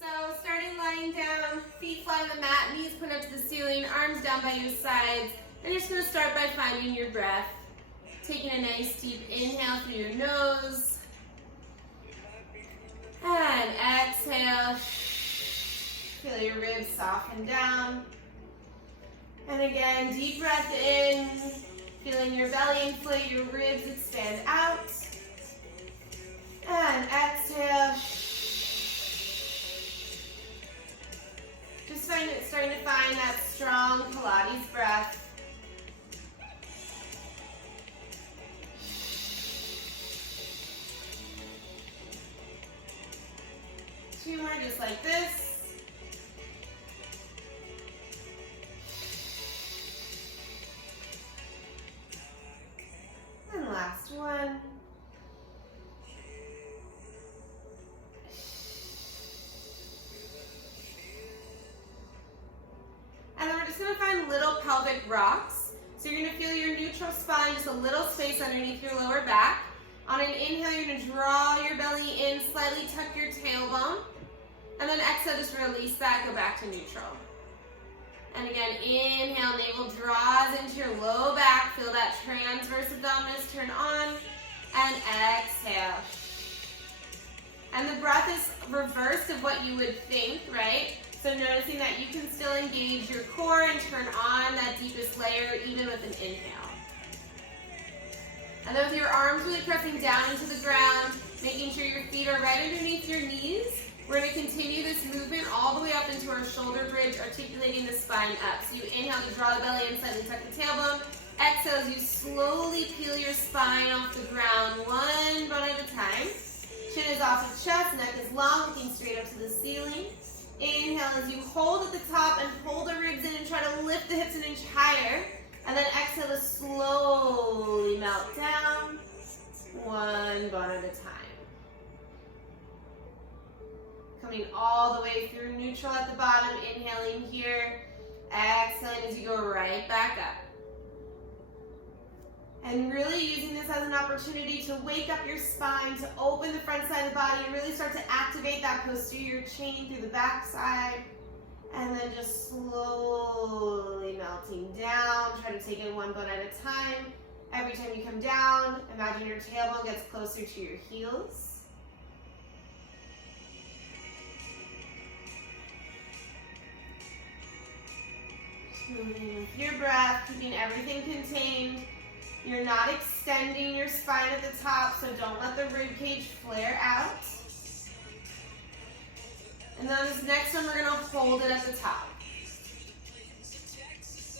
So starting lying down, feet flat on the mat, knees put up to the ceiling, arms down by your sides. And you're just going to start by finding your breath. Taking a nice deep inhale through your nose. And exhale. Feel your ribs soften down. And again, deep breath in. Feeling your belly inflate, your ribs expand out. And exhale. Just starting to find that strong Pilates breath. Two more just like this. And last one. And then we're just going to find little pelvic rocks. So you're going to feel your neutral spine, just a little space underneath your lower back. On an inhale, you're going to draw your belly in, slightly tuck your tailbone. And then exhale, just release that, go back to neutral. And again, inhale, navel draws into your low back. Feel that transverse abdominis turn on. And exhale. And the breath is reverse of what you would think, right? So noticing that you can still engage your core and turn on that deepest layer even with an inhale. And then with your arms really pressing down into the ground, making sure your feet are right underneath your knees, we're going to continue this movement all the way up into our shoulder bridge, articulating the spine up. So you inhale to draw the belly in, slightly tuck the tailbone. Exhale as you slowly peel your spine off the ground, one bone at a time. Chin is off the chest, neck is long, looking straight up to the ceiling. Inhale as you hold at the top and pull the ribs in and try to lift the hips an inch higher. And then exhale to slowly melt down, one bone at a time. Coming all the way through neutral at the bottom, inhaling here, exhaling as you go right back up. And really using this as an opportunity to wake up your spine, to open the front side of the body, and really start to activate that posterior chain through the back side. And then just slowly melting down. Try to take it one bone at a time. Every time you come down, imagine your tailbone gets closer to your heels. Moving with your breath, keeping everything contained. You're not extending your spine at the top, so don't let the rib cage flare out. And then this next one, we're going to hold it at the top.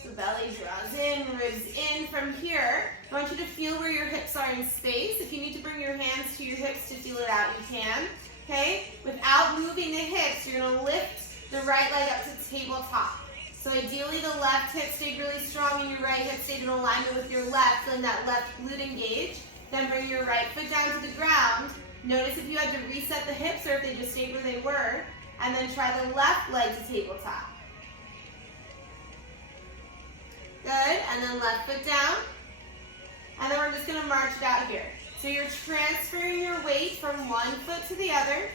The belly draws in, ribs in. From here, I want you to feel where your hips are in space. If you need to bring your hands to your hips to feel it out, you can. Okay? Without moving the hips, you're going to lift the right leg up to tabletop. So ideally the left hip stayed really strong and your right hip stayed in alignment with your left, feeling that left glute engage. Then bring your right foot down to the ground. Notice if you had to reset the hips or if they just stayed where they were. And then try the left leg to tabletop. Good, and then left foot down. And then we're just gonna march it out here. So you're transferring your weight from one foot to the other,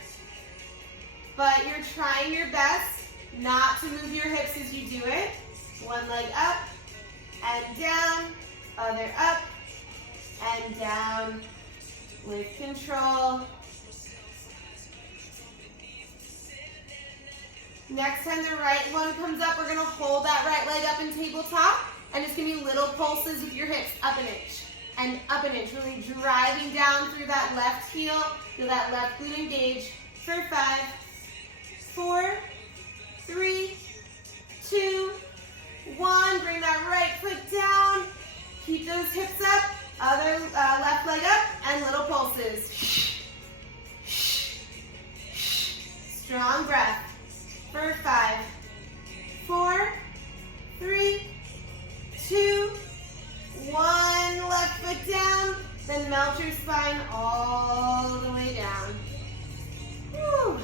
but you're trying your best not to move your hips as you do it. One leg up and down, other up and down with control. Next time the right one comes up, we're going to hold that right leg up in tabletop, and it's going to be little pulses with your hips, up an inch and up an inch, really driving down through that left heel, feel that left glute engage for 5, 4, 3, 2, 1. Bring that right foot down. Keep those hips up. Other left leg up and little pulses. Strong breath for 5, 4, 3, 2, 1. Left foot down. Then melt your spine all the way down. Whew.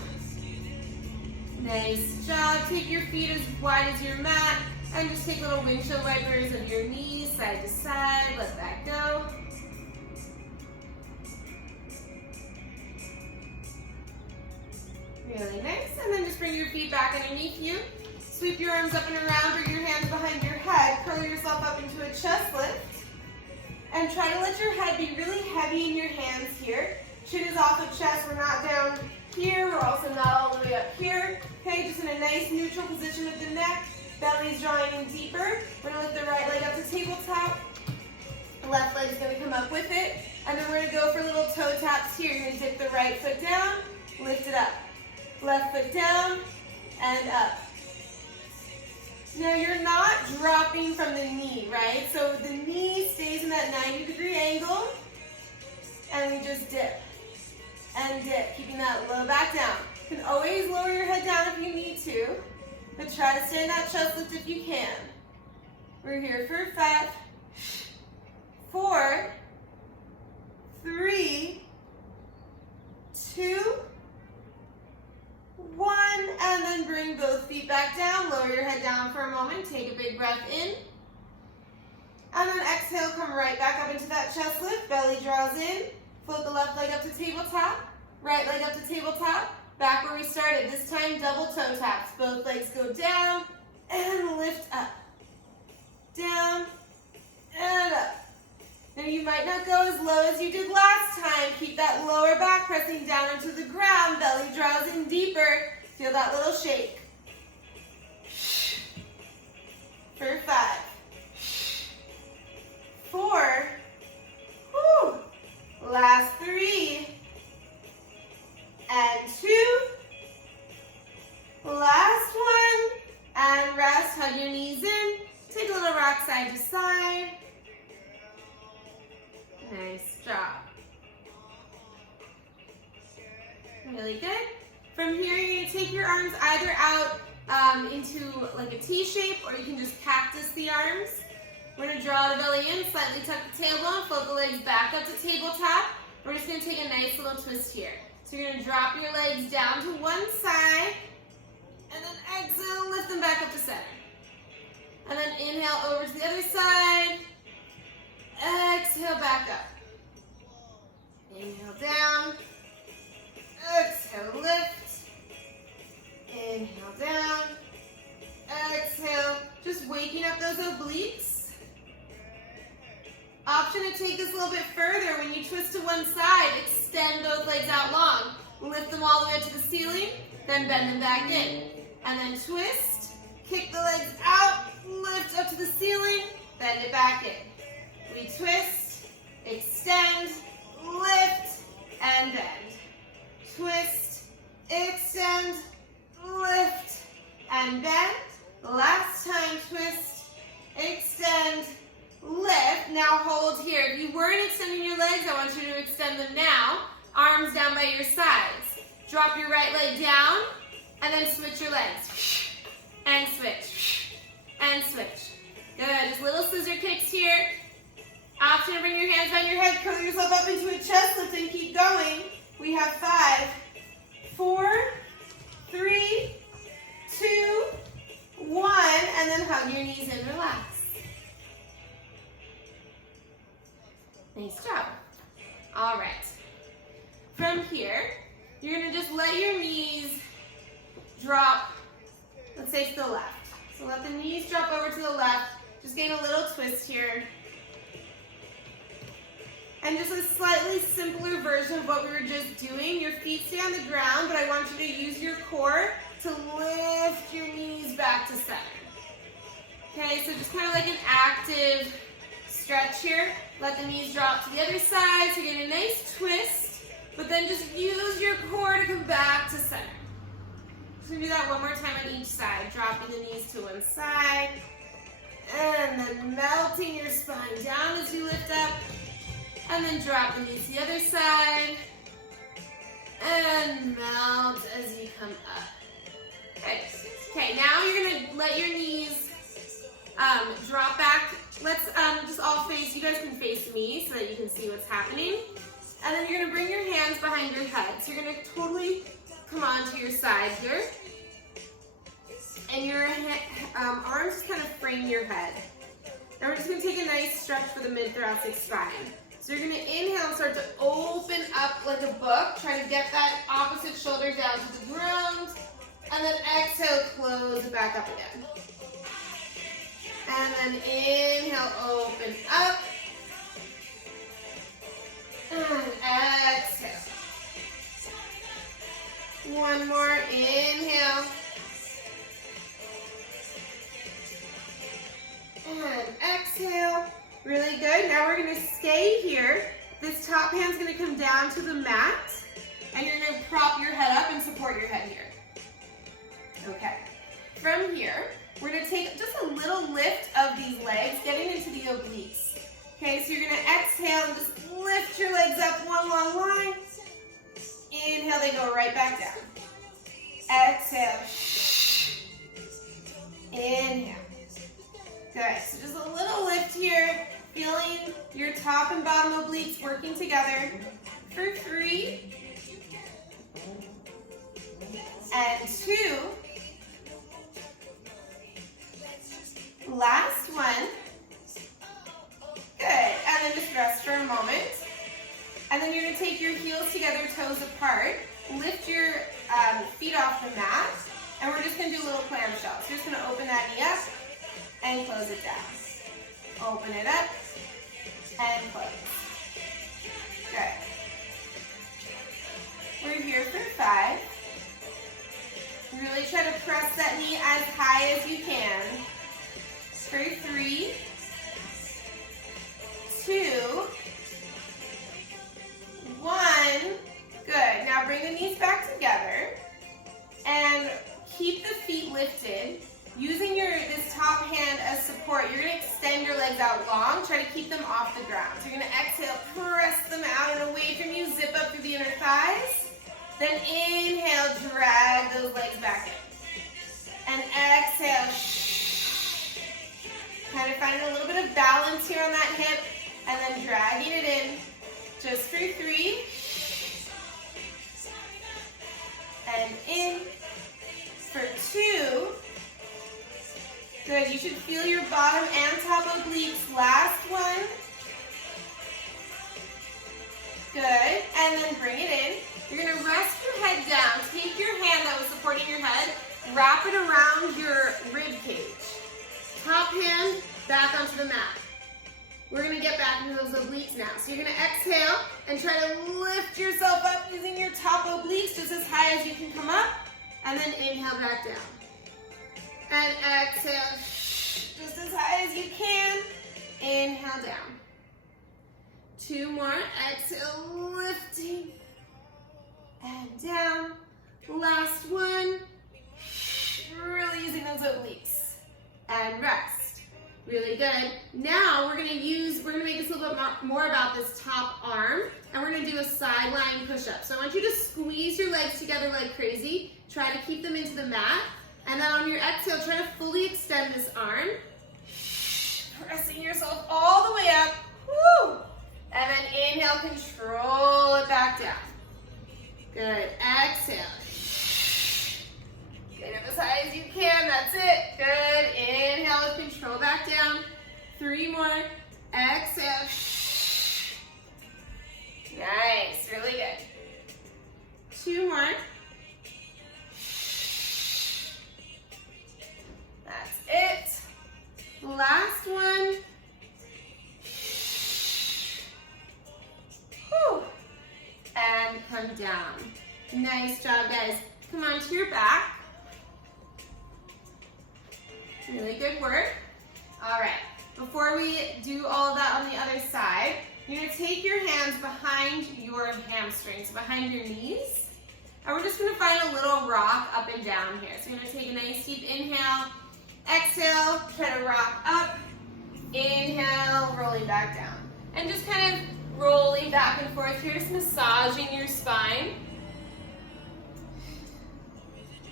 Nice job. Take your feet as wide as your mat and just take little windshield wipers of your knees side to side. Let that go. Really nice. And then just bring your feet back underneath you. Sweep your arms up and around, bring your hands behind your head, curl yourself up into a chest lift. And try to let your head be really heavy in your hands here. Chin is off of chest, we're not down here, we're also not all the way up here. Okay, just in a nice neutral position with the neck. Belly's drawing in deeper. We're going to lift the right leg up to tabletop. The left leg is going to come up with it. And then we're going to go for little toe taps here. You're going to dip the right foot down, lift it up. Left foot down, and up. Now you're not dropping from the knee, right? So the knee stays in that 90-degree angle. And we just dip and dip, keeping that low back down. You can always lower your head down if you need to. But try to stay in that chest lift if you can. We're here for 5, 4, 3, 2, 1, and then bring both feet back down. Lower your head down for a moment. Take a big breath in. And then exhale, come right back up into that chest lift. Belly draws in. Float the left leg up to tabletop. Right leg up to tabletop. Back where we started. This time, double toe taps. Both legs go down and lift up. Down and up. Now you might not go as low as you did last time. Keep that lower back pressing down into the ground. Belly draws in deeper. Feel that little shake. For 5, 4, whew. Last 3, and 2, last 1, and rest. Hug your knees in. Take a little rock side to side. Nice job. Really good. From here, you're going to take your arms either out into like a T shape, or you can just cactus the arms. We're going to draw the belly in, slightly tuck the tailbone, float the legs back up to tabletop. We're just going to take a nice little twist here. So you're going to drop your legs down to one side, and then exhale, lift them back up to center. And then inhale over to the other side, exhale back up. Inhale down, exhale lift, inhale down, exhale, just waking up those obliques. Option to take this a little bit further. When you twist to one side, extend both legs out long. Lift them all the way up to the ceiling, then bend them back in. And then twist, kick the legs out, lift up to the ceiling, bend it back in. We twist, extend, lift, and bend. Twist, extend, lift, and bend. Last time, twist, extend, lift. Now hold here. If you weren't extending your legs, I want you to extend them now. Arms down by your sides. Drop your right leg down, and then switch your legs. And switch. And switch. Good. Just little scissor kicks here. Option to bring your hands behind your head, curl yourself up into a chest lift, and keep going. We have 5, 4, 3, 2, 1, and then hug your knees and relax. Nice job. All right. From here, you're going to just let your knees drop, let's say to the left. So let the knees drop over to the left. Just gain a little twist here. And just a slightly simpler version of what we were just doing. Your feet stay on the ground, but I want you to use your core to lift your knees back to center. Okay, so just kind of like an active stretch here. Let the knees drop to the other side, so you get a nice twist, but then just use your core to come back to center. So do that one more time on each side, dropping the knees to one side, and then melting your spine down as you lift up, and then drop the knees to the other side, and melt as you come up. Okay, okay, now you're going to let your knees drop back. Let's just all face, you guys can face me so that you can see what's happening. And then you're going to bring your hands behind your head. So you're going to totally come onto your side here. And your arms just kind of frame your head. Now we're just going to take a nice stretch for the mid-thoracic spine. So you're going to inhale and start to open up like a book. Try to get that opposite shoulder down to the ground. And then exhale, close it back up again. And then inhale, open up. And exhale. One more, inhale. And exhale. Really good. Now we're going to stay here. This top hand's going to come down to the mat. And you're going to prop your head up and support your head here. Okay. From here, we're going to take just a little lift of these legs, getting into the obliques. Okay, so you're going to exhale and just lift your legs up one long line. Inhale, they go right back down. Exhale. Inhale. Good. So just a little lift here, feeling your top and bottom obliques working together for 3 and 2. Last one. Good. And then just rest for a moment. And then you're going to take your heels together, toes apart. Lift your feet off the mat. And we're just going to do a little clamshell. So you're just going to open that knee up and close it down. Open it up and close. Good. We're here for 5. Really try to press that knee as high as you can. For 3, 2, 1. Good. Now bring the knees back together and keep the feet lifted. Using this top hand as support, you're going to extend your legs out long. Try to keep them off the ground. So you're going to exhale, press them out and away from you. Zip up through the inner thighs. Then inhale, drag those legs back in. And exhale, kind of finding a little bit of balance here on that hip. And then dragging it in. Just for 3. And in. For 2. Good. You should feel your bottom and top obliques. Last one. Good. And then bring it in. You're going to rest your head down. Take your hand that was supporting your head. Wrap it around your rib cage. Top hand back onto the mat. We're going to get back into those obliques now. So you're going to exhale and try to lift yourself up using your top obliques just as high as you can come up. And then inhale back down. And exhale just as high as you can. Inhale down. 2 more. Exhale, lifting. And down. Last one. Really using those obliques. And rest. Really good. Now we're going to make this a little bit more about this top arm. And we're going to do a side lying push-up. So I want you to squeeze your legs together like crazy. Try to keep them into the mat. And then on your exhale, try to fully extend this arm. Pressing yourself all the way up. Woo! And then inhale, control it back down. Good. Exhale. Get up as high as you can. That's it. Good. Inhale with control back down. 3 more. Exhale. Nice. Really good. 2 more. That's it. Last one. Whew. And come down. Nice job, guys. Come on to your back. Really good work. All right. Before we do all of that on the other side, you're going to take your hands behind your hamstrings, behind your knees. And we're just going to find a little rock up and down here. So you're going to take a nice deep inhale. Exhale, try to rock up. Inhale, rolling back down. And just kind of rolling back and forth here, just massaging your spine.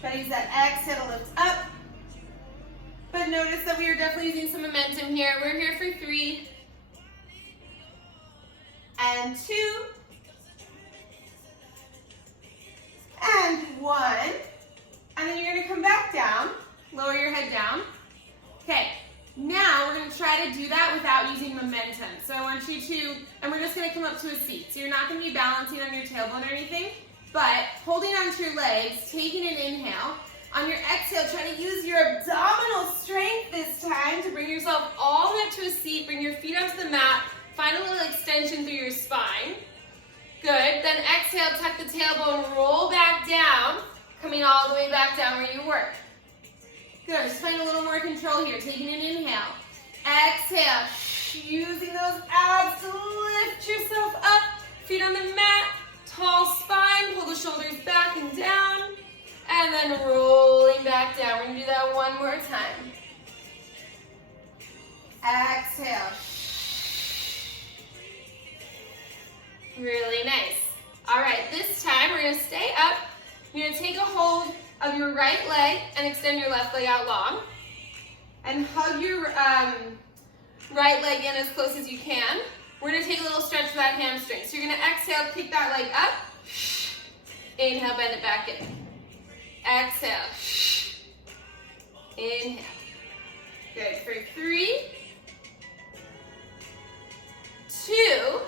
Try to use that exhale to lift up. But notice that we are definitely using some momentum here. We're here for 3 and 2 and 1. And then you're going to come back down. Lower your head down. Okay, now we're going to try to do that without using momentum. So I want you to, and we're just going to come up to a seat. So you're not going to be balancing on your tailbone or anything, but holding onto your legs, taking an inhale, On your exhale, try to use your abdominal strength this time to bring yourself all the way up to a seat. Bring your feet onto the mat. Find a little extension through your spine. Good. Then exhale, tuck the tailbone, roll back down, coming all the way back down where you were. Good. Just find a little more control here. Taking an inhale. Exhale. Using those abs to lift yourself up. Feet on the mat. Tall spine. Pull the shoulders back and down. And then rolling back down. We're going to do that one more time. Exhale. Really nice. All right, this time we're going to stay up. You're going to take a hold of your right leg and extend your left leg out long. And hug your right leg in as close as you can. We're going to take a little stretch for that hamstring. So you're going to exhale, kick that leg up. Inhale, bend it back in. Exhale. Inhale. Good. For 3, 2,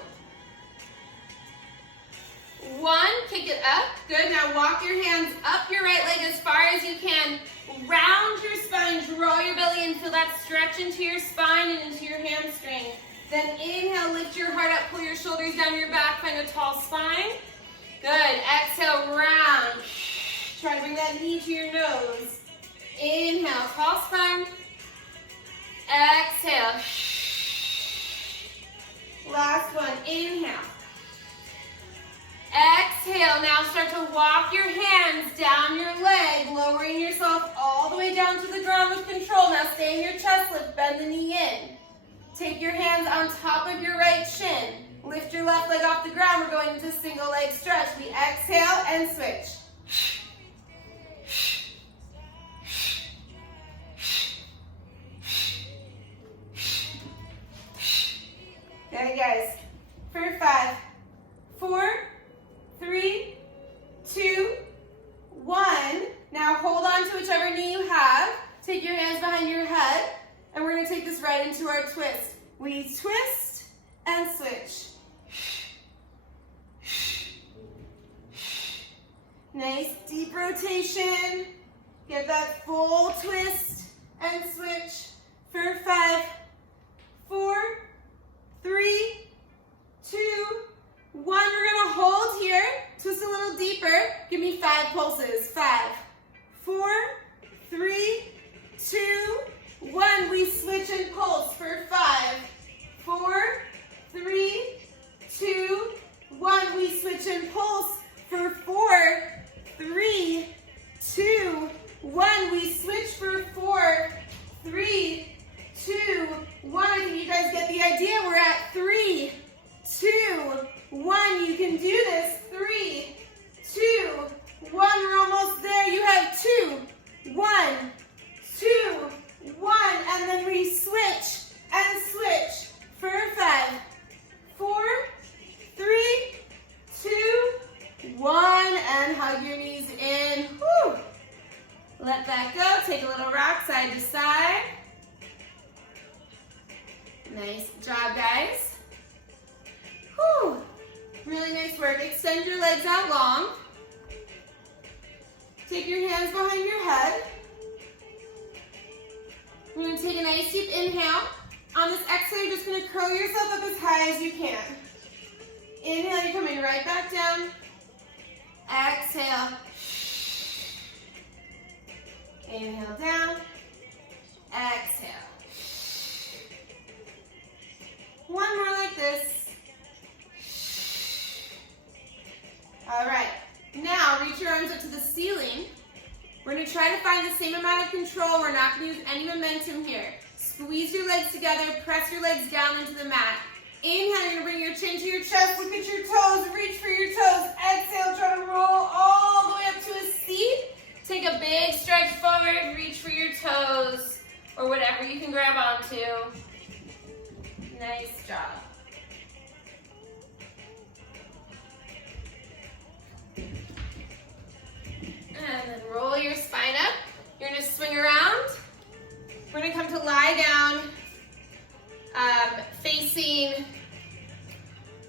1. Kick it up. Good. Now walk your hands up your right leg as far as you can. Round your spine. Draw your belly in. Feel that stretch into your spine and into your hamstring. Then inhale, lift your heart up. Pull your shoulders down your back. Find a tall spine. Good. Exhale, round. Try to bring that knee to your nose. Inhale, tall spine. Exhale. Last one. Inhale. Exhale. Now start to walk your hands down your leg, lowering yourself all the way down to the ground with control. Now stay in your chest lift. Bend the knee in. Take your hands on top of your right shin. Lift your left leg off the ground. We're going into single leg stretch. We exhale and switch. Okay, guys. For 5, 4, 3, 2, 1. Now hold on to whichever knee you have. Take your hands behind your head. And we're going to take this right into our twist. We twist and switch. Nice deep rotation. Get that full twist and switch. For 5, 4, 3, 2, 1. We're going to hold here. Twist a little deeper. Give me 5 pulses. 5, 4, 3, 2, 1. We switch and pulse for 5, 4, 3, 2, 1. We switch and pulse for 4, 3, 2, 1. We switch for 4, 3, 2, 1. I think you guys get the idea. We're at 3, 2, 1. You can do this. 3, 2, 1. We're almost there. You have 2, 1, 2, 1. And then we switch and switch for 5, 4, 3, 2, 1. And hug your knees in. Whew. Let that go. Take a little rock side to side. Nice job, guys. Whew. Really nice work. Extend your legs out long. Take your hands behind your head. We're going to take a nice deep inhale. On this exhale, you're just going to curl yourself up as high as you can. Inhale, you're coming right back down. Exhale. Inhale down. Exhale. One more like this. All right. Now, reach your arms up to the ceiling. We're going to try to find the same amount of control. We're not going to use any momentum here. Squeeze your legs together. Press your legs down into the mat. Inhale, you're going to bring your chin to your chest. Look at your toes. Reach for your toes. Exhale, try to roll all the way up to a seat. Take a big stretch forward. Reach for your toes or whatever you can grab onto. Nice job. And then roll your spine up. You're going to swing around. We're going to come to lie down, facing,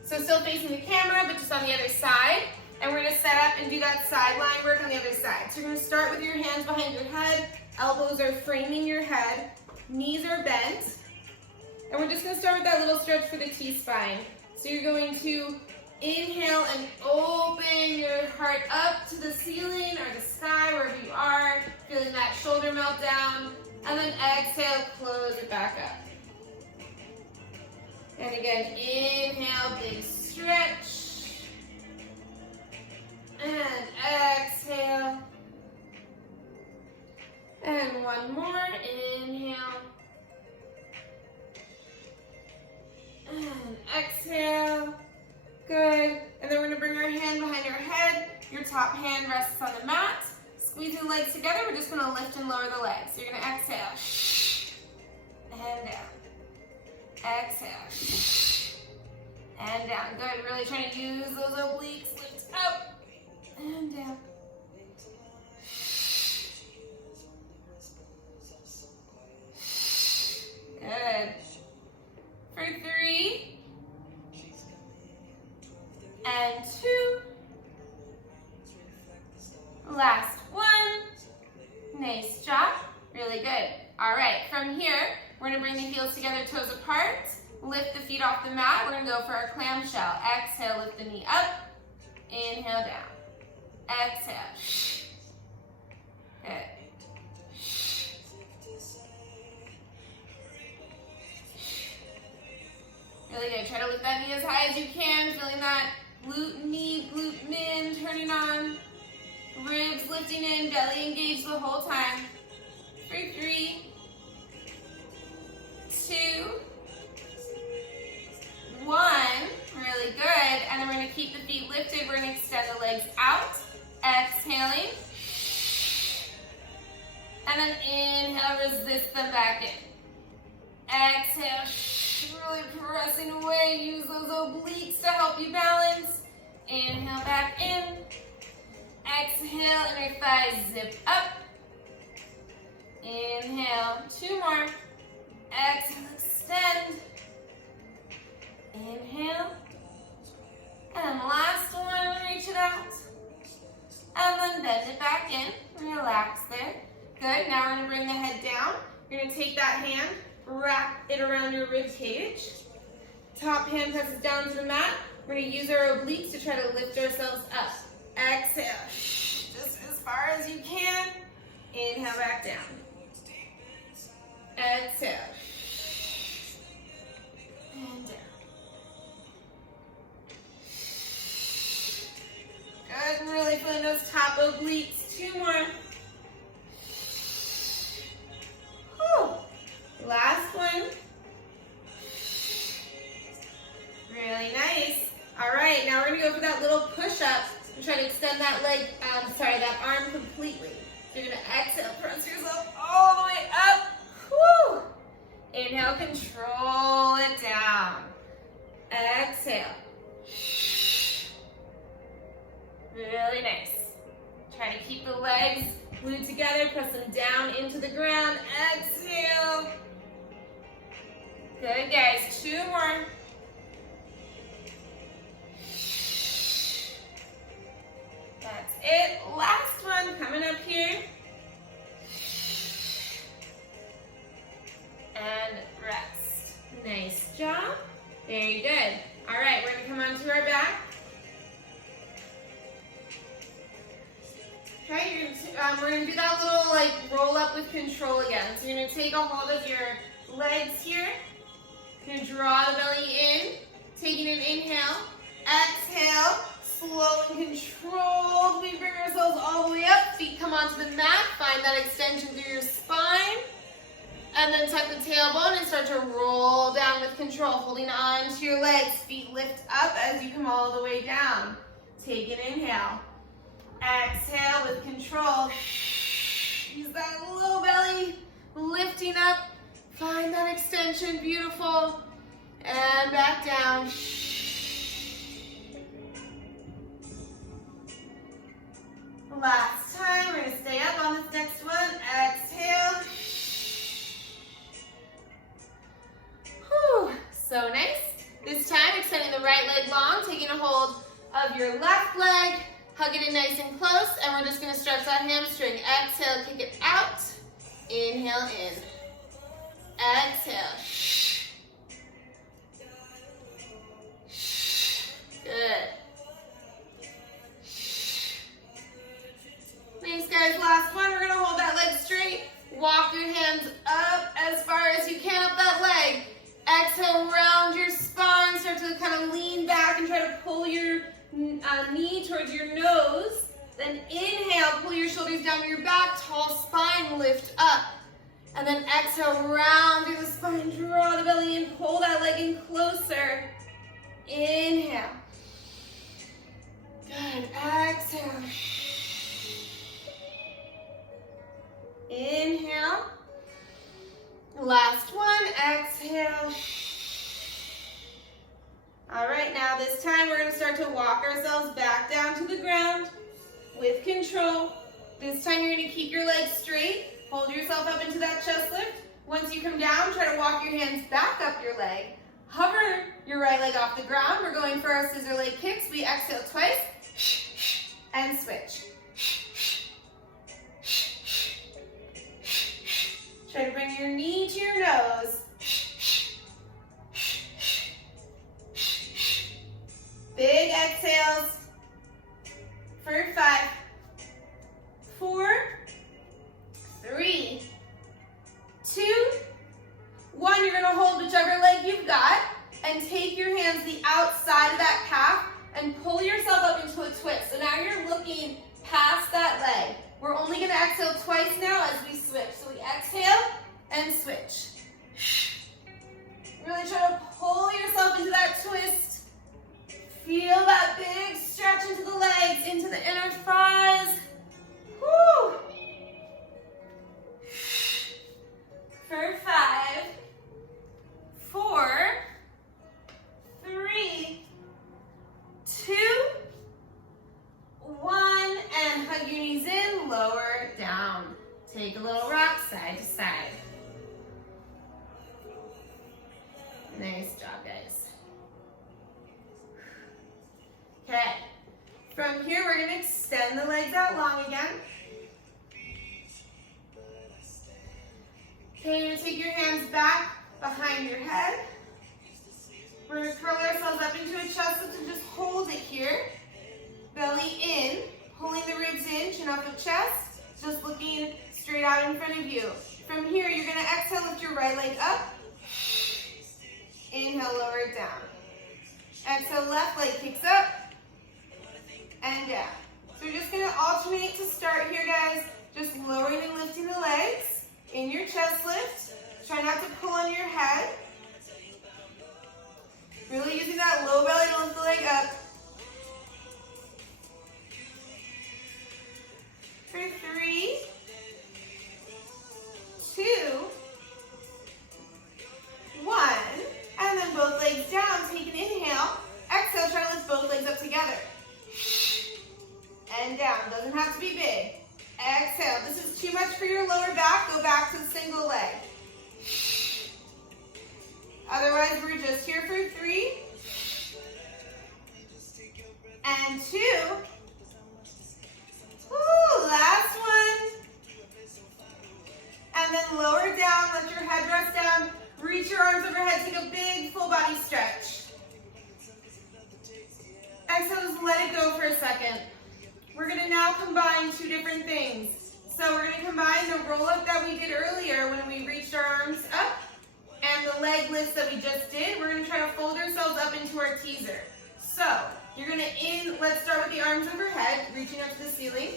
so still facing the camera, but just on the other side. And we're gonna set up and do that sideline work on the other side. So you're gonna start with your hands behind your head, elbows are framing your head, knees are bent. And we're just gonna start with that little stretch for the T-spine. So you're going to inhale and open your heart up to the ceiling or the sky, wherever you are, feeling that shoulder melt down. And then exhale, close it back up. And again, inhale, big stretch. And exhale. And one more, inhale. And exhale. Good. And then we're going to bring our hand behind our head. Your top hand rests on the mat. Squeeze your legs together. We're just going to lift and lower the legs. So you're going to exhale. And down. Exhale. And down. Good. Really trying to use those obliques. Lift up. And down. Good. For 3. And 2. Last one. Nice job. Really good. All right, from here, we're gonna bring the heels together, toes apart. Lift the feet off the mat. We're gonna go for our clamshell. Exhale, lift the knee up. Inhale, down. Exhale. Good. Really good. Try to lift that knee as high as you can. Feeling that glute med, glute min, turning on. Ribs lifting in, belly engaged the whole time. For 3, 2, 1. Really good. And then we're going to keep the feet lifted. We're going to extend the legs out. Exhaling. And then inhale, resist them back in. Exhale. Really pressing away. Use those obliques to help you balance. Inhale back in. Exhale, inner thighs zip up. Inhale, 2 more. Exhale, extend. Inhale. And last one, reach it out. And then bend it back in. Relax there. Good, now we're gonna bring the head down. You're gonna take that hand, wrap it around your rib cage. Top hand presses down to the mat. We're gonna use our obliques to try to lift ourselves up. Exhale, just as far as you can. Inhale back down. Exhale. And down. Good, really feeling those top obliques. 2 more. Whew. Last one. Really nice. All right, now we're gonna go for that little push-up and try to extend that leg, that arm completely. So you're gonna exhale, press yourself all the way up. Whew. Inhale, control it down. Exhale. Really nice. Try to keep the legs glued together, press them down into the ground. Exhale. Good, guys. 2 more. That's it. Last one coming up here. And rest. Nice job. Very good. All right, we're going to come onto our back. Okay, we're going to do that little roll up with control again. So you're going to take a hold of your legs here. You're going to draw the belly in, taking an inhale, exhale, slow and controlled. We bring ourselves all the way up, feet come onto the mat, find that extension through your spine, and then tuck the tailbone and start to roll down with control, holding on to your legs, feet lift up as you come all the way down. Take an inhale. Exhale with control. Use that low belly, lifting up. Find that extension, beautiful. And back down. Last time, we're gonna stay up on this next one. Exhale. Whew, so nice. This time, extending the right leg long, taking a hold of your left leg, Hug it in nice and close, and we're just gonna stretch that hamstring. Exhale, kick it out. Inhale in. Exhale. Good. Nice, guys. Last one. We're going to hold that leg straight. Walk your hands up as far as you can up that leg. Exhale, round your spine. Start to kind of lean back and try to pull your knee towards your nose. Then inhale, pull your shoulders down your back. Tall spine, lift up. And then exhale, round through the spine. Draw the belly in. Pull that leg in closer. Inhale. Good. Exhale. Inhale. Last one. Exhale. All right, now this time we're going to start to walk ourselves back down to the ground with control. This time you're going to keep your legs straight. Hold yourself up into that chest lift. Once you come down, try to walk your hands back up your leg. Hover your right leg off the ground. We're going for our scissor leg kicks. We exhale twice and switch. Try to bring your knee to your nose. Big exhales for 5, 4, 3, 2, 1. You're going to hold whichever leg you've got and take your hands the outside of that calf and pull yourself up into a twist. So now you're looking past that leg. We're only going to exhale twice now as we switch. So we exhale and switch. Really try to pull yourself into that twist. Feel that big stretch into the legs, into the inner thighs. Woo! For 5, 4, 3, 2, 1, and hug your knees in, lower down. Take a little rock side to side. Nice job, guys. Okay, from here we're going to extend the legs out long again. Okay, you're going to take your hands back behind your head. We're going to curl ourselves up into a chest lift and just hold it here. Belly in, pulling the ribs in, chin up the chest, just looking straight out in front of you. From here, you're going to exhale, lift your right leg up. Inhale, lower it down. Exhale, left leg kicks up and down. So you're just going to alternate to start here, guys. Just lowering and lifting the legs in your chest lift. Try not to pull on your head. Really using that low belly to lift the leg up. For 3, 2, 1. And then both legs down. Take an inhale. Exhale, try to lift both legs up together. And down. Doesn't have to be big. Exhale. This is too much for your lower back. Go back to the single leg. Otherwise, we're just here for 3 and 2. Woo, last one. And then lower down. Let your head rest down. Reach your arms overhead. Take a big full body stretch. Exhale, just let it go for a second. We're going to now combine two different things. So we're going to combine the roll up that we did earlier when we reached our arms up and the leg lifts that we just did. We're going to try to fold ourselves up into our teaser. So you're going to let's start with the arms overhead, reaching up to the ceiling.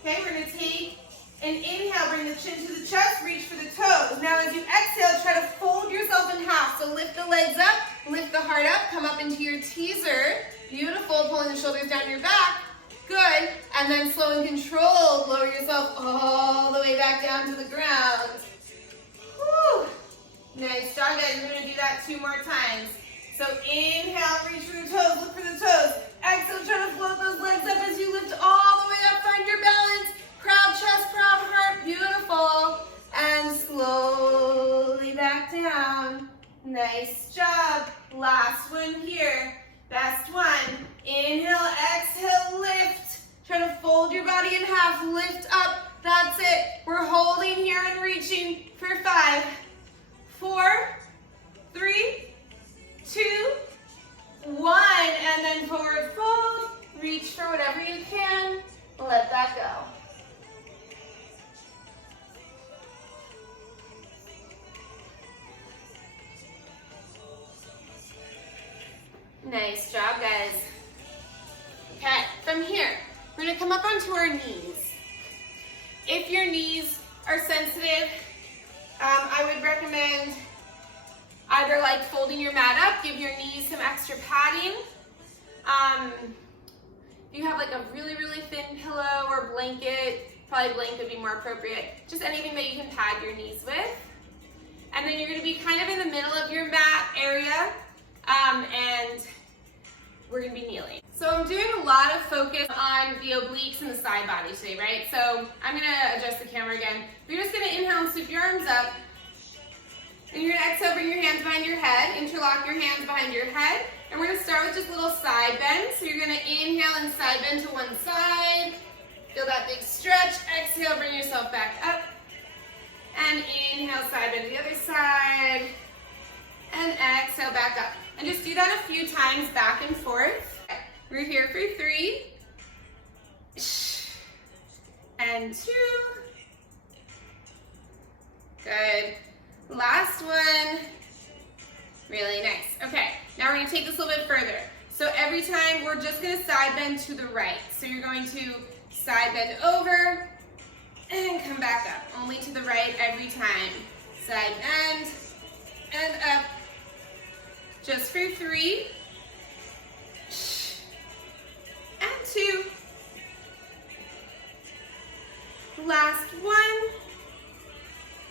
Okay, we're going to take an inhale, bring the chin to the chest, reach for the toes. Now as you exhale, try to fold yourself in half. So lift the legs up, lift the heart up, come up into your teaser. Beautiful, pulling the shoulders down your back. Good, and then slow and controlled, lower yourself all the way back down to the ground. Whew. Nice job, guys. We're going to do that 2 more times. So inhale, reach for the toes, look for the toes. Exhale, try to float those legs up as you lift all the way up, find your balance. Proud chest, proud heart, beautiful. And slowly back down. Nice job. Last one here. Best one. Inhale, exhale, lift. let that go. Nice job, guys. Okay, from here, we're gonna come up onto our knees. If your knees are sensitive, I would recommend either like folding your mat up, give your knees some extra padding. If you have like a really, really thin pillow or blanket, probably blanket would be more appropriate. Just anything that you can pad your knees with. And then you're gonna be kind of in the middle of your mat area, and we're gonna be kneeling. So I'm doing a lot of focus on the obliques and the side body today, right? So I'm gonna adjust the camera again. You're just gonna inhale and sweep your arms up. And you're gonna exhale, bring your hands behind your head, interlock your hands behind your head. And we're gonna start with just little side bends. So you're gonna inhale and side bend to one side. Feel that big stretch. Exhale, bring yourself back up. And inhale, side bend to the other side. And exhale, back up. And just do that a few times back and forth. We're here for 3. And 2. Good. Last one. Really nice. Okay, now we're gonna take this a little bit further. So every time we're just gonna side bend to the right. So you're going to side bend over and come back up. Only to the right every time. Side bend and up. Just for 3. And 2. Last one.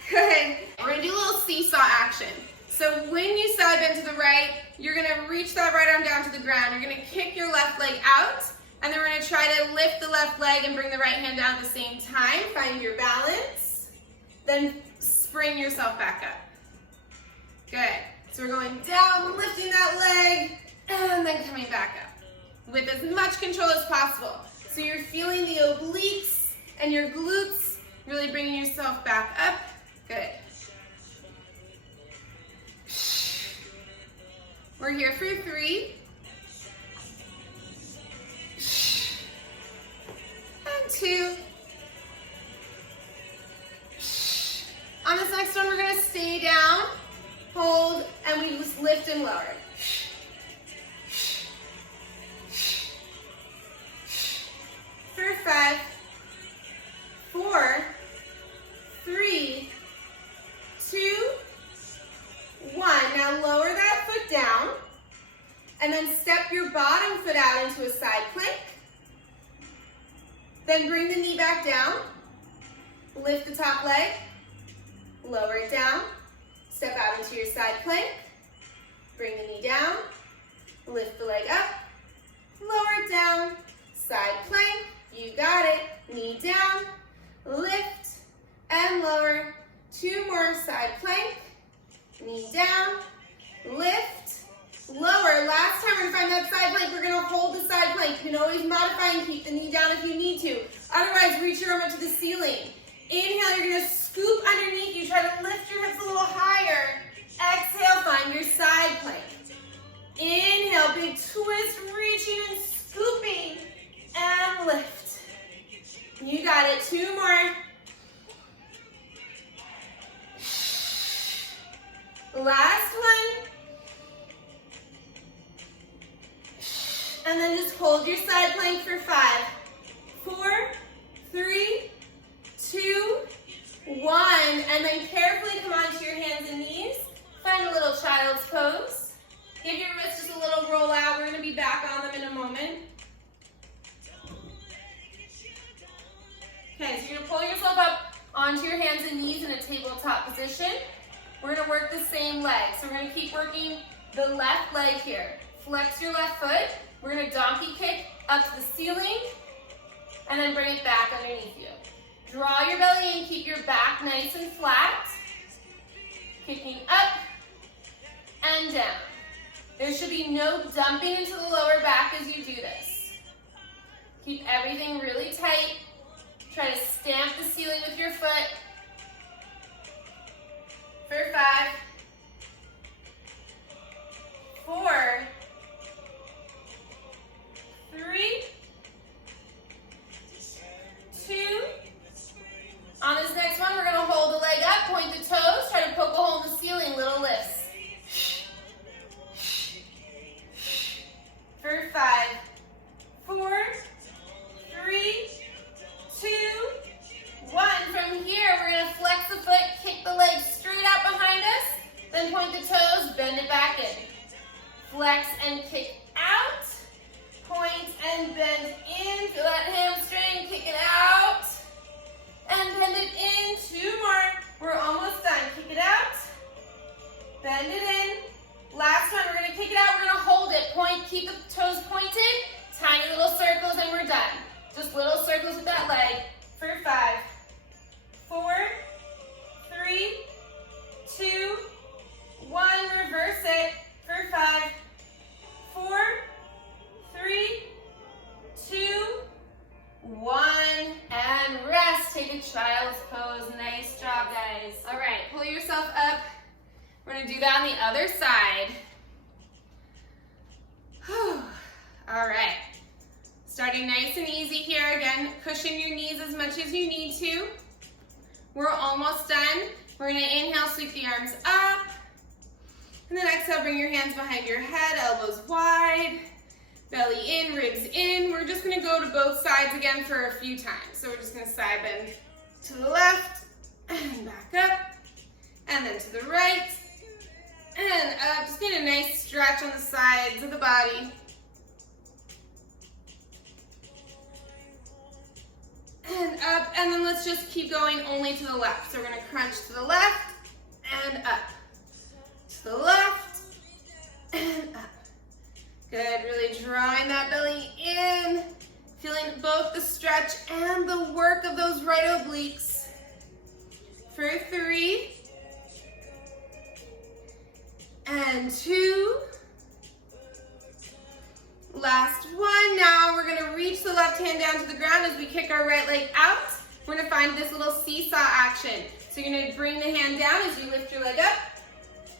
Good. We're gonna do a little seesaw action. So when you side bend to the right, you're gonna reach that right arm down to the ground. You're gonna kick your left leg out, and then we're gonna try to lift the left leg and bring the right hand down at the same time. Find your balance. Then spring yourself back up. Good. So we're going down, lifting that leg, and then coming back up with as much control as possible. So you're feeling the obliques and your glutes, really bringing yourself back up. Good. We're here for 3. And 2. On this next one, we're going to stay down, hold, and we just lift and lower. For 5, 4, 3, 2, 1. Now lower that foot down, and then step your bottom foot out into a side plank. Then bring the knee back down, lift the top leg, lower it down, step out into your side plank, bring the knee down, lift the leg up, lower it down, side plank, you got it, knee down, lift and lower, 2 more, side plank, knee down, lift, lower. Last time we're gonna find that side plank, we're gonna hold the side plank. You can always modify and keep the knee down if you need to. Otherwise, reach your arm up to the ceiling. Inhale, you're gonna scoop underneath you. Try to lift your hips a little higher. Exhale, find your side plank. Inhale, big twist, reaching and scooping, and lift. You got it, 2 more. Last one. And then just hold your side plank for 5, 4, 3, 2, 1. And then carefully come onto your hands and knees. Find a little child's pose. Give your wrists just a little roll out. We're going to be back on them in a moment. Okay, so you're going to pull yourself up onto your hands and knees in a tabletop position. We're going to work the same leg. So we're going to keep working the left leg here. Flex your left foot. We're going to donkey kick up to the ceiling and then bring it back underneath you. Draw your belly in, keep your back nice and flat. Kicking up and down. There should be no dumping into the lower back as you do this. Keep everything really tight. Try to stamp the ceiling with your foot. For 5, 4, 3, cushion your knees as much as you need to. We're almost done. We're gonna inhale, sweep the arms up. And then exhale, bring your hands behind your head, elbows wide. Belly in, ribs in. We're just gonna go to both sides again for a few times. So we're just gonna side bend to the left, and back up, and then to the right, and up. Just get a nice stretch on the sides of the body. And up, and then let's just keep going only to the left. So we're gonna crunch to the left, and up. To the left, and up. Good, really drawing that belly in, feeling both the stretch and the work of those right obliques. For 3, and 2. Last one. Now we're gonna reach the left hand down to the ground as we kick our right leg out. We're gonna find this little seesaw action. So you're gonna bring the hand down as you lift your leg up,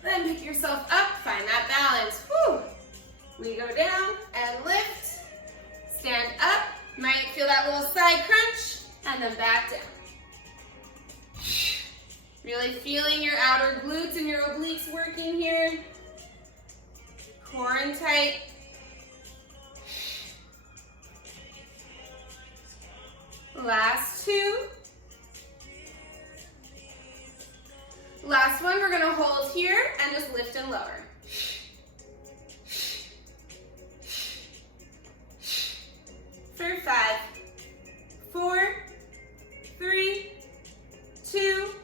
then pick yourself up, find that balance. Whew. We go down and lift, stand up, you might feel that little side crunch, and then back down. Really feeling your outer glutes and your obliques working here. Core in tight. Last 2. Last one, we're gonna hold here and just lift and lower. For 5, 4, 3, 2,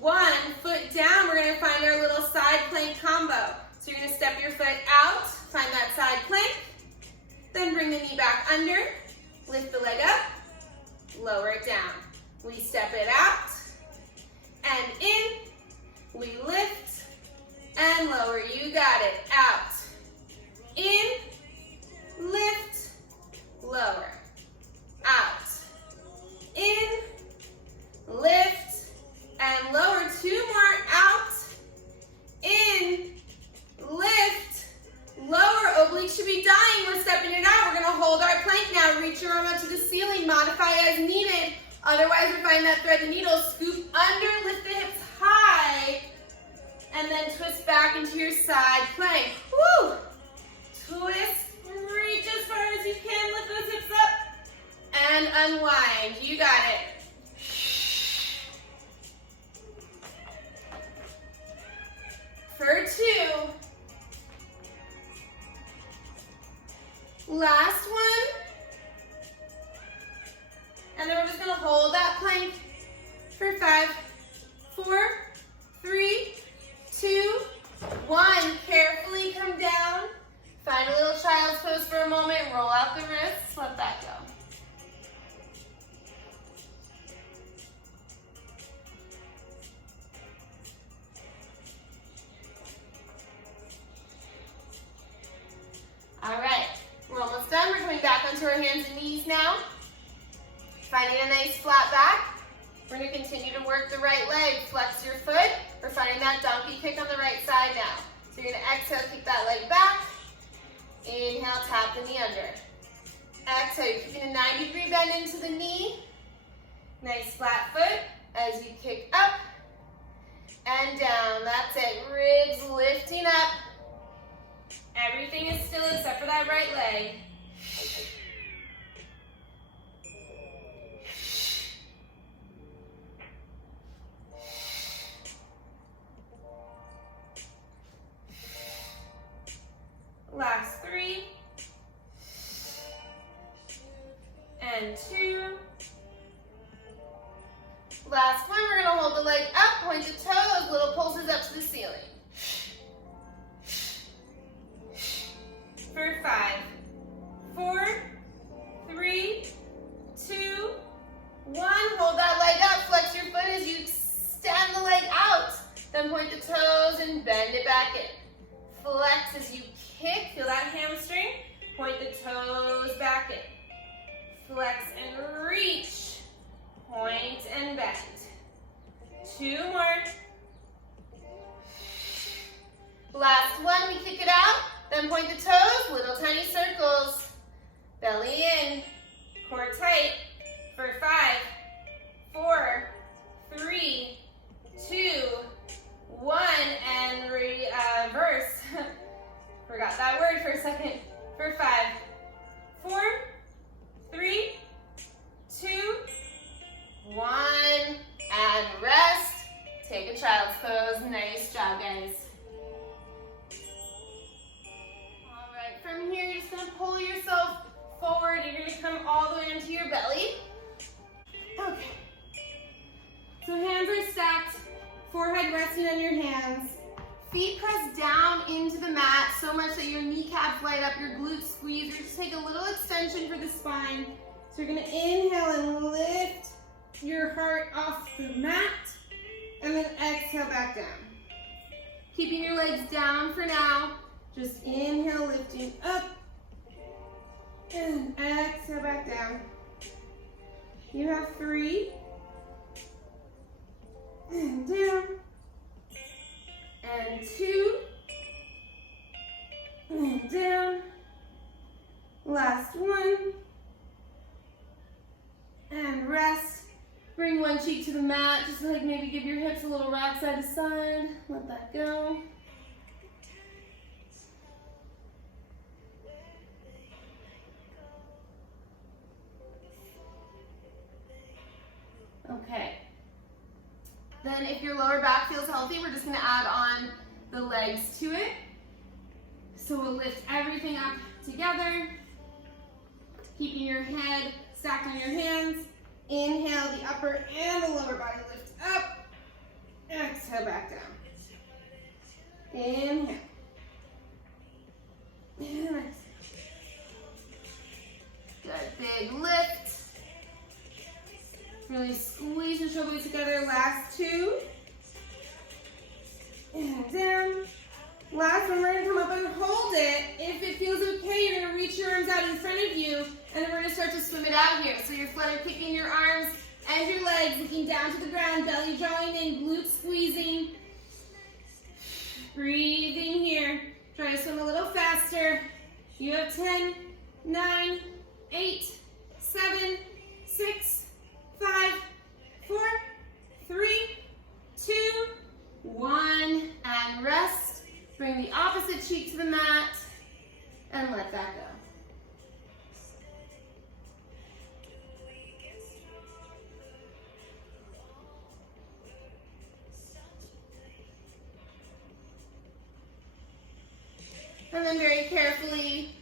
1. Foot down, we're gonna find our little side plank combo. So you're gonna step your foot out, find that side plank, then bring the knee back under, lift the leg up, lower it down. We step it out, and in, we lift, and lower, you got it, out, in, lift, lower, out, in, lift, and lower. 2 more, out, in, lift, lower. Obliques should be dying. We're stepping it out. We're gonna hold our plank now. Reach your arm up to the ceiling, modify as needed. Otherwise, we find that thread the needle, scoop under, lift the hips high, and then twist back into your side plank. Woo! Twist, reach as far as you can, lift those hips up, and unwind. You got it. For 2. Last one. And then we're just gonna hold that plank for 5, 4, 3, 2, 1. Carefully come down. Find a little child's pose for a moment. Roll out the wrists. Let that go. All right, we're almost done. We're coming back onto our hands and knees now. Finding a nice flat back. We're gonna continue to work the right leg. Flex your foot. We're finding that donkey kick on the right side now. So you're gonna exhale, kick that leg back. Inhale, tap the knee under. Exhale, you're keeping a 90-degree bend into the knee. Nice flat foot as you kick up and down. That's it, ribs lifting up. Everything is still except for that right leg. Last 3. And 2. Last one, we're gonna hold the leg up, point the toes, little pulses up to the ceiling. For 5, 4, 3, 2, 1. Hold that leg up, flex your foot as you extend the leg out. Then point the toes and bend it back in. Flex as you kick, feel that hamstring. Point the toes back in. Flex and reach. Point and bend. 2 more. Last one, we kick it out. Then point the toes, little tiny circles. Belly in, core tight. For 5, 4, 3, 2, 1, and reverse. Forgot that word for a second. For 5, 4, 3, 2, 1, and rest. Take a child's pose. Nice job, guys. All right, from here, you're just gonna pull yourself forward. You're gonna come all the way into your belly. Okay. So hands are stacked, forehead resting on your hands. Feet press down into the mat so much that your kneecaps light up, your glutes squeeze. You're just take a little extension for the spine. So you're gonna inhale and lift your heart off the mat, and then exhale back down. Keeping your legs down for now. Just inhale, lifting up, and exhale back down. You have 3, and down, and 2, and down. Last one, and rest. Bring one cheek to the mat, just like maybe give your hips a little rock side to side. Let that go. Okay. Then if your lower back feels healthy, we're just gonna add on the legs to it. So we'll lift everything up together, keeping your head stacked on your hands. Inhale, the upper and the lower body lift up. Exhale, back down. Inhale. And exhale. Good, big lift. Really squeeze the shoulders together. Last 2. And down. Last one, we're gonna come up and hold it. If it feels okay, you're gonna reach your arms out in front of you, and then we're gonna start to swim it out here. So you're flutter kicking your arms and your legs, looking down to the ground, belly drawing in, glutes squeezing. Breathing here. Try to swim a little faster. You have 10, 9, 8, 7, 6, 5, 4, 3, 2, 1, and rest. Bring the opposite cheek to the mat and let that go. And then very carefully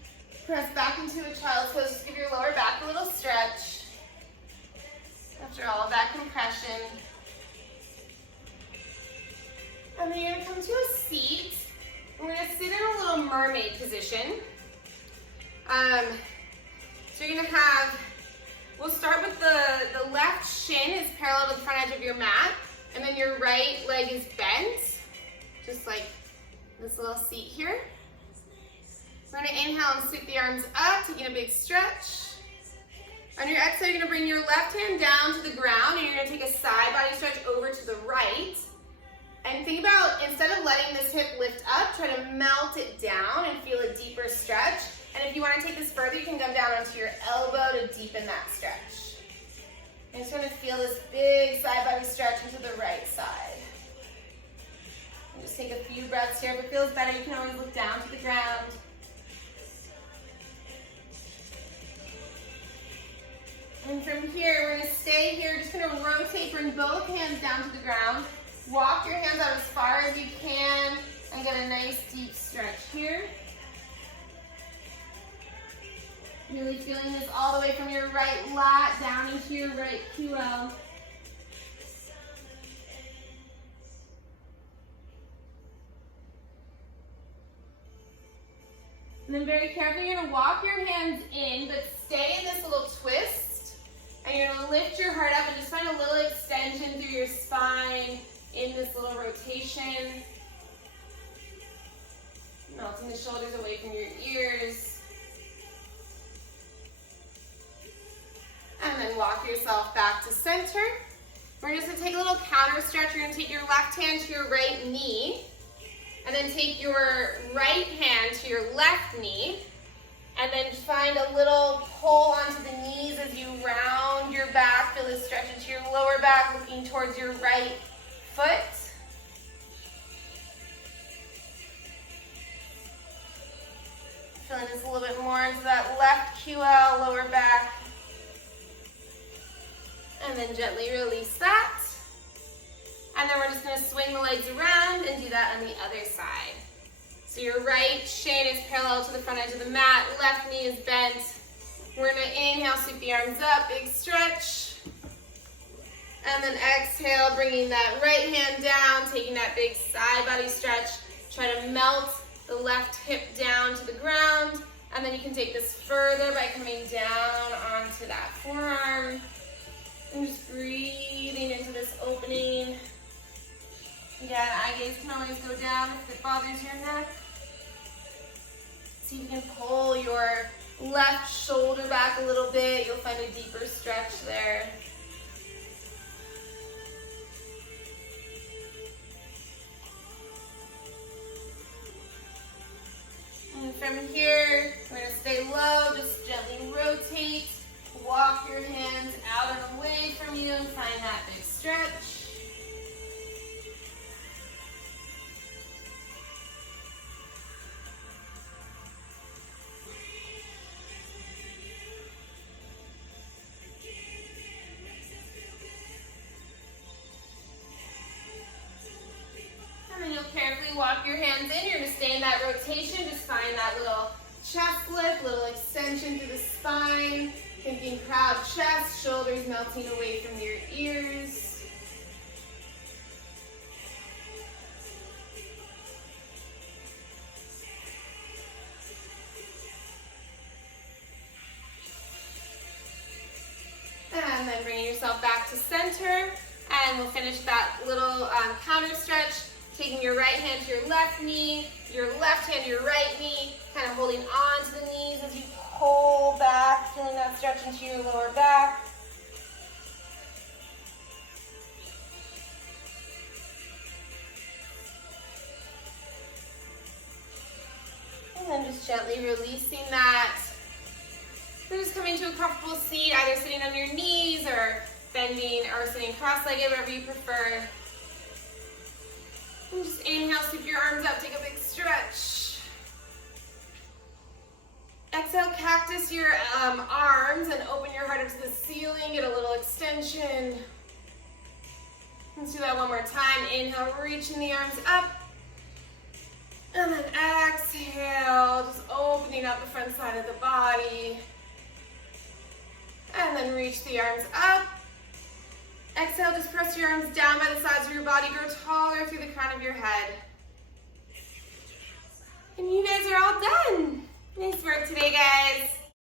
press back into a child's pose. Just give your lower back a little stretch after all of that compression. And then you're going to come to a seat. We're going to sit in a little mermaid position. So you're going to have, we'll start with the left shin is parallel to the front edge of your mat, and then your right leg is bent, just like this little seat here. We're going to inhale and sweep the arms up, taking a big stretch. On your exhale, you're going to bring your left hand down to the ground, and you're going to take a side body stretch over to the right. And think about, instead of letting this hip lift up, try to melt it down and feel a deeper stretch. And if you want to take this further, you can come down onto your elbow to deepen that stretch. I just want to feel this big side body stretch into the right side. And just take a few breaths here. If it feels better, you can always look down to the ground. And from here, we're going to stay here. Just going to rotate, bring both hands down to the ground. Walk your hands out as far as you can and get a nice deep stretch here. Really feeling this all the way from your right lat down into your right QL. And then very carefully, you're going to walk your hands in, but stay in this little twist. And you're going to lift your heart up and just find a little extension through your spine in this little rotation. Melting the shoulders away from your ears. And then walk yourself back to center. We're just going to take a little counter stretch. You're going to take your left hand to your right knee. And then take your right hand to your left knee. And then find a little pull onto the knees as you round your back. Feel this stretch into your lower back, looking towards your right foot. Feeling this a little bit more into that left QL, lower back. And then gently release that. And then we're just going to swing the legs around and do that on the other side. So your right shin is parallel to the front edge of the mat, left knee is bent. We're going to inhale, sweep the arms up, big stretch. And then exhale, bringing that right hand down, taking that big side body stretch. Try to melt the left hip down to the ground. And then you can take this further by coming down onto that forearm. And just breathing into this opening. Again, eye gaze can always go down if it bothers your neck. See if you can pull your left shoulder back a little bit. You'll find a deeper stretch there. And from here, we're going to stay low. Just gently rotate. Walk your hands out and away from you and find that big stretch. And then you'll carefully walk your hands in. You're going to stay in that rotation. Just find that little chest lift, little extension through the spine. Thinking proud chest, shoulders melting away from your ears. And then bringing yourself back to center. And we'll finish that little counter stretch. Taking your right hand to your left knee, your left hand to your right knee, kind of holding on to the knees as you pull back, feeling that stretch into your lower back. And then just gently releasing that. We're just coming to a comfortable seat, either sitting on your knees or bending or sitting cross-legged, whatever you prefer. And just inhale, sweep your arms up, take a big stretch. Exhale, cactus your arms and open your heart up to the ceiling, get a little extension. Let's do that one more time. Inhale, reaching the arms up. And then exhale, just opening up the front side of the body. And then reach the arms up. Exhale, just press your arms down by the sides of your body. Grow taller through the crown of your head. And you guys are all done. Nice work today, guys.